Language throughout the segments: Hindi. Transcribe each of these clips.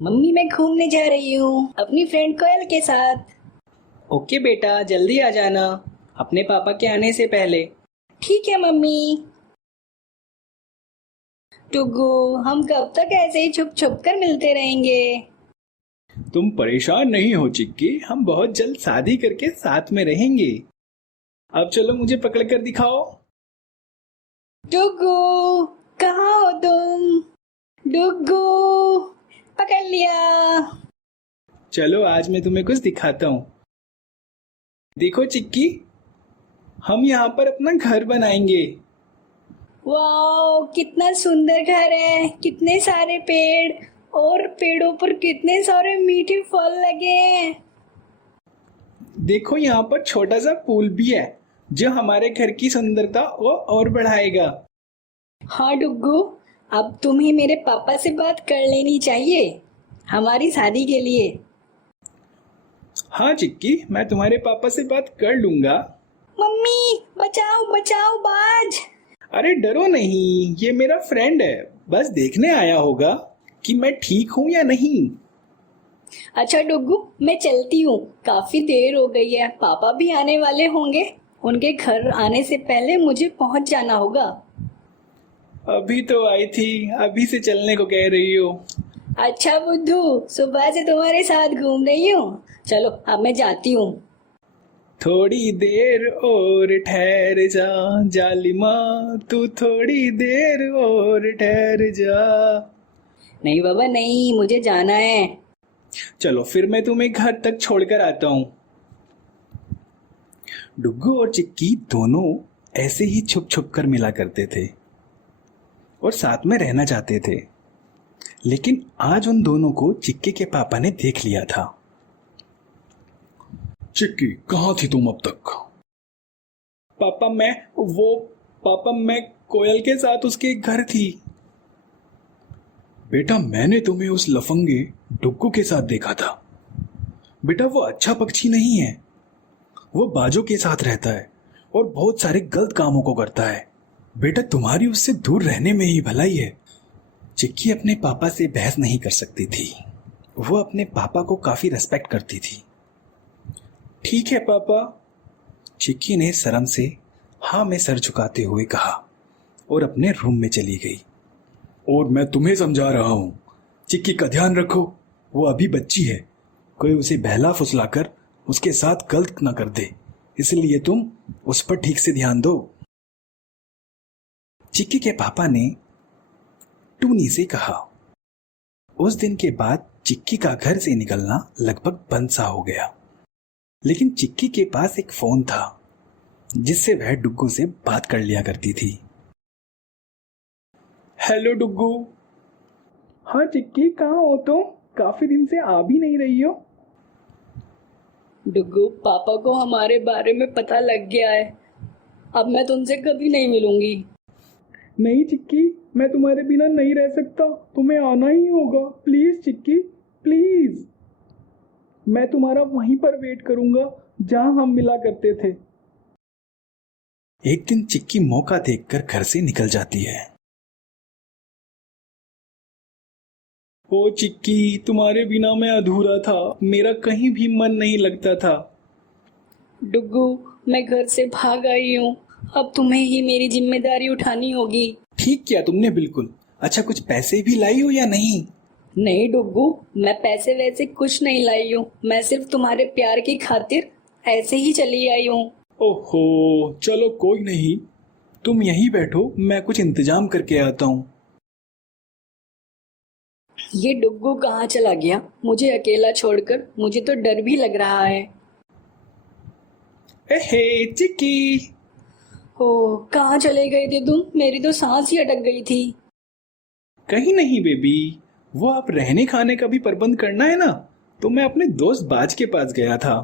मम्मी मैं घूमने जा रही हूँ अपनी फ्रेंड कोयल के साथ। ओके बेटा, जल्दी आ जाना अपने पापा के आने से पहले। ठीक है मम्मी। टुगू, हम कब तक ऐसे ही छुप छुप कर मिलते रहेंगे? तुम परेशान नहीं हो चिक्की, हम बहुत जल्द शादी करके साथ में रहेंगे। अब चलो मुझे पकड़ कर दिखाओ। टुगू, कहाँ हो तुम? डुगू, पकड़ लिया। चलो आज मैं तुम्हें कुछ दिखाता हूँ। देखो चिक्की, हम यहाँ पर अपना घर बनाएंगे। वाओ, कितना सुंदर घर है, कितने सारे पेड़ और पेड़ों पर कितने सारे मीठे फल लगे हैं। देखो यहाँ पर छोटा सा पूल भी है जो हमारे घर की सुंदरता को और बढ़ाएगा। हाँ डुग्गू, अब तुम्हें मेरे पापा से बात कर लेनी चाहिए हमारी शादी के लिए। हाँ चिक्की, मैं तुम्हारे पापा से बात कर लूंगा। मम्मी बचाओ बचाओ बाज। अरे डरो नहीं, ये मेरा फ्रेंड है, बस देखने आया होगा कि मैं ठीक हूँ या नहीं। अच्छा डुग्गू, मैं चलती हूँ, काफी देर हो गई है, पापा भी आने वाले होंगे। उनके घर आने से पहले मुझे पहुंच जाना होगा। अभी तो आई थी, अभी से चलने को कह रही हो। अच्छा बुद्धू, सुबह से तुम्हारे साथ घूम रही हूँ, चलो अब मैं जाती हूँ। थोड़ी देर और ठहर जा जालिमा, तू थोड़ी देर और ठहर जा। नहीं बाबा नहीं, मुझे जाना है। चलो फिर मैं तुम्हें घर तक छोड़कर आता हूँ। डुग्गू और चिक्की दोनों ऐसे ही छुप छुप कर मिला करते थे और साथ में रहना चाहते थे, लेकिन आज उन दोनों को चिक्की के पापा ने देख लिया था। चिक्की, कहाँ थी तुम अब तक? पापा मैं कोयल के साथ उसके घर थी। बेटा, मैंने तुम्हें उस लफंगे डुग्गू के साथ देखा था। बेटा, वो अच्छा पक्षी नहीं है, वो बाजों के साथ रहता है और बहुत सारे गलत कामों को करता है। बेटा, तुम्हारी उससे दूर रहने में ही भलाई है। चिक्की अपने पापा से बहस नहीं कर सकती थी, वो अपने पापा को काफी रेस्पेक्ट करती थी। ठीक है पापा, चिक्की ने शर्म से हाँ में सर झुकाते हुए कहा और अपने रूम में चली गई। और मैं तुम्हें समझा रहा हूं, चिक्की का ध्यान रखो, वो अभी बच्ची है, कोई उसे बहला फुसलाकर उसके साथ गलत ना कर दे, इसलिए तुम उस पर ठीक से ध्यान दो। चिक्की के पापा ने टूनी से कहा। उस दिन के बाद चिक्की का घर से निकलना लगभग बंद सा हो गया, लेकिन चिक्की के पास एक फोन था जिससे वह डुग्गू से बात कर लिया करती थी। हेलो डुग्गू। हाँ चिक्की, कहाँ हो तुम? काफी दिन से आ भी नहीं रही हो। डुग्गू, पापा को हमारे बारे में पता लग गया है, अब मैं तुमसे कभी नहीं मिलूंगी। नहीं चिक्की, मैं तुम्हारे बिना नहीं रह सकता, तुम्हें आना ही होगा। Please chikki, please. मैं तुम्हारा वहीं पर वेट करूंगा जहां हम मिला करते थे। एक दिन चिक्की मौका देखकर घर से निकल जाती है। ओ चिक्की, तुम्हारे बिना मैं अधूरा था, मेरा कहीं भी मन नहीं लगता था। डुग्गू, मैं घर से भाग आई हूँ, अब तुम्हें ही मेरी जिम्मेदारी उठानी होगी। ठीक किया तुमने, बिल्कुल। अच्छा, कुछ पैसे भी लाई हो या नहीं? नहीं डुग्गू, मैं पैसे वैसे कुछ नहीं लाई हूँ, मैं सिर्फ तुम्हारे प्यार की खातिर ऐसे ही चली आई हूँ। ओहो, चलो कोई नहीं, तुम यहीं बैठो, मैं कुछ इंतजाम करके आता हूँ। ये डुग्गू कहाँ चला गया मुझे अकेला छोड़कर? मुझे तो डर भी लग रहा है। एहे चिक्की। ओ, कहाँ चले गए थे तुम? मेरी तो सांस ही अटक गई थी। कहीं नहीं बेबी, वो आप रहने खाने का भी प्रबंध करना है ना, तो मैं अपने दोस्त बाज के पास गया था।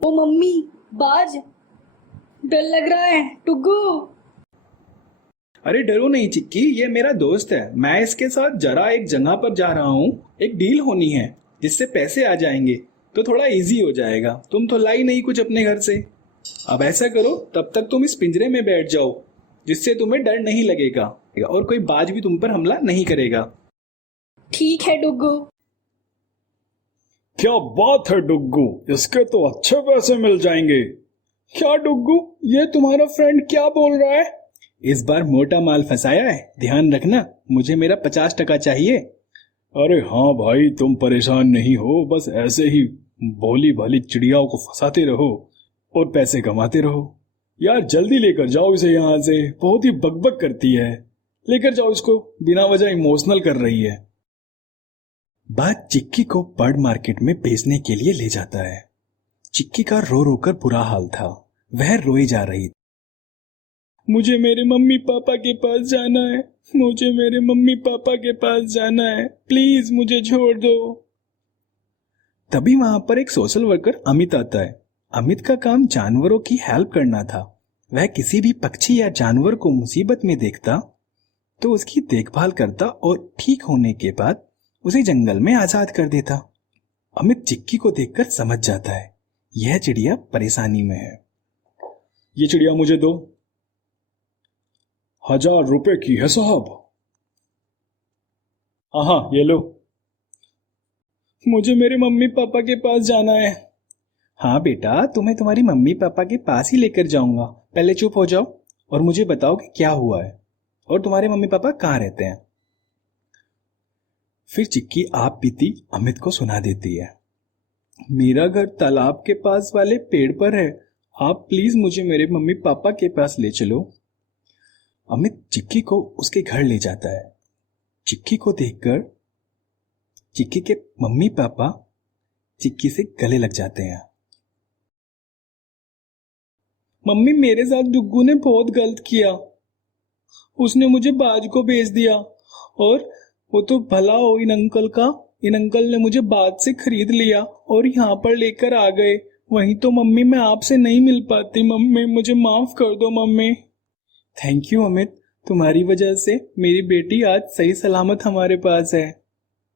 ओ मम्मी, बाज, डर लग रहा है। टुग्गू। अरे डरो नहीं चिक्की, ये मेरा दोस्त है, मैं इसके साथ जरा एक जगह पर जा रहा हूँ, एक डील होनी है जिससे पैसे आ जाएंगे तो थोड़ा इजी हो जाएगा। तुम तो लाई नहीं कुछ अपने घर से। अब ऐसा करो, तब तक तुम इस पिंजरे में बैठ जाओ जिससे तुम्हें डर नहीं लगेगा और कोई बाज भी तुम पर हमला नहीं करेगा। ठीक है डुग्गू। क्या बात है डुग्गू, इसके तो अच्छे पैसे मिल जाएंगे। क्या डुग्गू, ये तुम्हारा फ्रेंड क्या बोल रहा है? इस बार मोटा माल फंसाया है, ध्यान रखना, मुझे मेरा 50% चाहिए। अरे हाँ भाई, तुम परेशान नहीं हो, बस ऐसे ही भोली भाली चिड़ियाओं को फंसाते रहो और पैसे कमाते रहो। यार जल्दी लेकर जाओ इसे यहाँ से, बहुत ही बकबक करती है। लेकर जाओ इसको, बिना वजह इमोशनल कर रही है। बात चिक्की को बर्ड मार्केट में बेचने के लिए ले जाता है। चिक्की का रो रो कर बुरा हाल था, वह रोई जा रही थी। मुझे मेरे मम्मी पापा के पास जाना है, मुझे मेरे मम्मी पापा के पास जाना है, प्लीज मुझे छोड़ दो। तभी वहां पर एक सोशल वर्कर अमित आता है। अमित का काम जानवरों की हेल्प करना था। वह किसी भी पक्षी या जानवर को मुसीबत में देखता तो उसकी देखभाल करता और ठीक होने के बाद उसे जंगल में आजाद कर देता। अमित चिक्की को देखकर समझ जाता है यह चिड़िया परेशानी में है। ये चिड़िया मुझे दो। 1000 रुपए की है साहब। हाँ ये लो। मुझे मेरे मम्मी पापा के पास जाना है। हाँ बेटा, तुम्हें तुम्हारी मम्मी पापा के पास ही लेकर जाऊंगा, पहले चुप हो जाओ और मुझे बताओ कि क्या हुआ है और तुम्हारे मम्मी पापा कहाँ रहते हैं। फिर चिक्की आप बीती अमित को सुना देती है। मेरा घर तालाब के पास वाले पेड़ पर है, आप प्लीज मुझे मेरे मम्मी पापा के पास ले चलो। अमित चिक्की को उसके घर ले जाता है। चिक्की को देखकर चिक्की के मम्मी पापा चिक्की से गले लग जाते हैं। मम्मी, मेरे साथ डुग्गू ने बहुत गलत किया, उसने मुझे बाज को भेज दिया और वो तो भला हो इन अंकल का, इन अंकल ने मुझे बाज से खरीद लिया और यहाँ पर लेकर आ गए। वहीं तो मम्मी मैं आपसे नहीं मिल पाती, मम्मी मुझे माफ कर दो मम्मी। थैंक यू अमित, तुम्हारी वजह से मेरी बेटी आज सही सलामत हमारे पास है।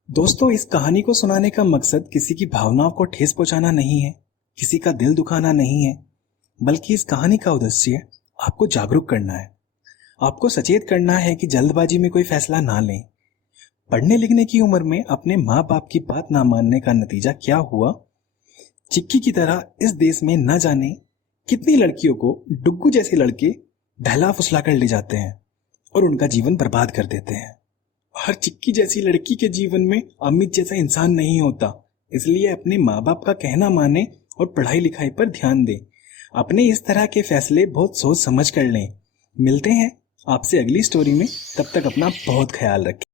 दोस्तों, इस कहानी को सुनाने का मकसद किसी की भावनाओं को ठेस पहुंचाना नहीं है, किसी का दिल दुखाना नहीं है, बल्कि इस कहानी का उद्देश्य आपको जागरूक करना है, आपको सचेत करना है कि जल्दबाजी में कोई फैसला ना लें। पढ़ने लिखने की उम्र में अपने माँ बाप की बात ना मानने का नतीजा क्या हुआ, चिक्की की तरह इस देश में न जाने कितनी लड़कियों को डुग्गू जैसे लड़के बहला फुसला कर ले जाते हैं और उनका जीवन बर्बाद कर देते हैं। हर चिक्की जैसी लड़की के जीवन में अमित जैसा इंसान नहीं होता, इसलिए अपने माँ बाप का कहना माने और पढ़ाई लिखाई पर ध्यान दें। अपने इस तरह के फैसले बहुत सोच समझ कर लें। मिलते हैं आपसे अगली स्टोरी में, तब तक अपना बहुत ख्याल रखें।